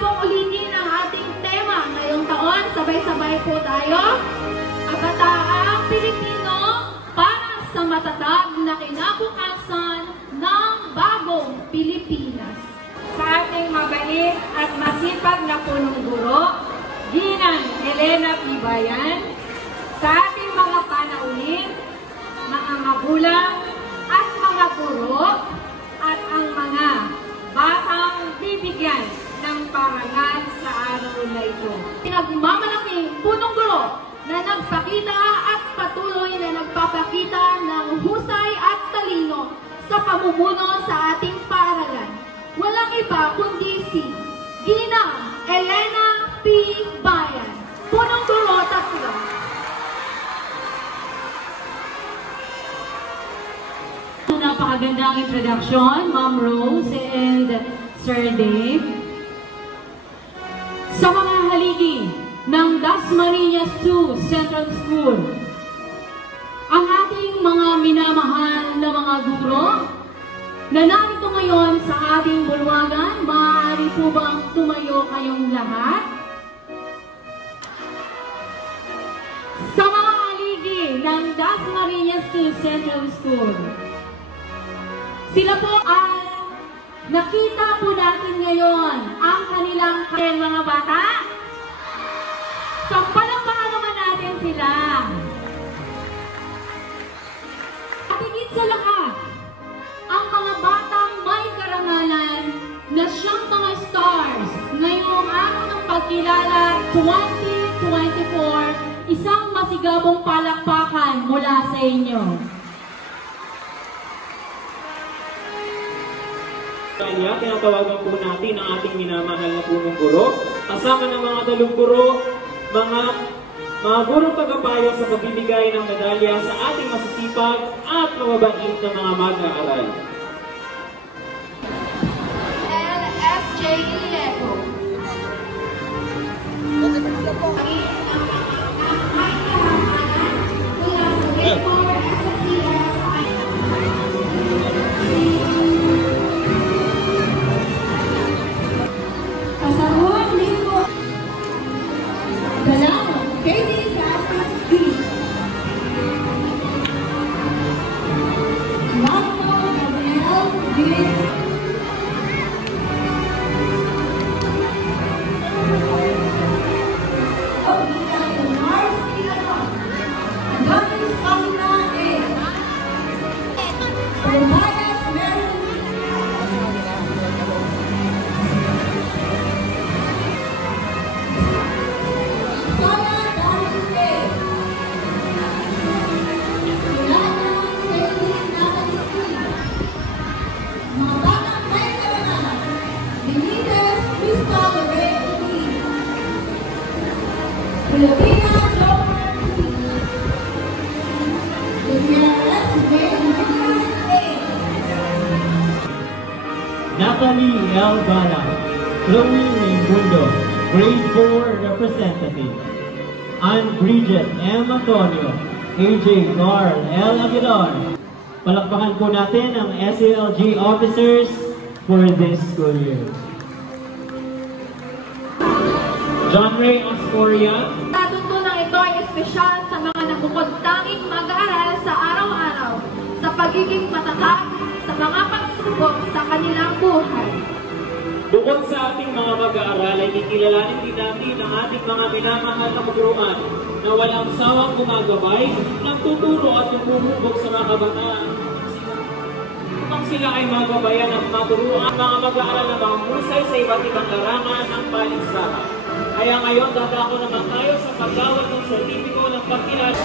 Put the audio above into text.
pong ulitin ang ating tema ngayong taon. Sabay-sabay po tayo. Kabataang Pilipino para sa matatag na kinabukasan ng bagong Pilipinas. Sa ating mabait at masipag na punong guro, Ginang Elena P. Bayan, sa ating mga panauhin, mga magulang at mga guro, at ang mga batang bibigyan ng parangal sa araw na ito. Pinagmamalaking punong guro na nagpakita at patuloy na nagpapakita ng husay at talino sa pamumuno sa ating paaralan. Walang iba kundi si Ginang Elena P. Bayan. Punong guro, tatlo. Napakagandang introduction, Ma'am Rose and Sir Dave. Sa mga haligi ng Dasmariñas 2 Central School, ang ating mga minamahal na mga guro na narito ngayon sa ating bulwagan, maaari po bang tumayo kayong lahat? Sa mga haligi ng Dasmariñas 2 Central School, sila po ay nakita po natin ngayon ang kanilang mga bata. So, palakpakan naman natin sila. At higit sa lahat, ang mga batang may karangalan na siyang mga stars ngayong araw ng pagkilala 2024, isang masigabong palakpakan mula sa inyo. Kaya tinatawagan po natin ang ating minamahal na punong guro, kasama ng mga dalong guro, mga gurong tagapayo sa pagbibigay ng medalya sa ating masisipag at mababait na mga mag-aaral. LSJ Leto. Natalie L. Bala, Chloe Raimundo, Grade 4 Representative. I'm Bridget M. Antonio, AJ Carl L. Aguilar. Palakpakan po natin ang SELG officers for this school year. John Ray Oscoria. Tatuntunan ito ay espesyal sa mga nakukod-tanging mag-aaral sa araw-araw sa pagiging matatag sa mga pagsubok sa kanilang buhay. Bukod sa ating mga mag-aaral ay kikilalanin din natin ang ating mga minamahal na kaguruan na walang sawang gumagabay, nagtuturo at lumubog sa mga kabataan. Upang sila ay magabayan at maturuan ang mga mag-aaral na mahusay sa iba't ibang larangan ng paligsahan. Kaya ngayon, dadako naman tayo sa pagdawat ng sertipiko ng pagkilala.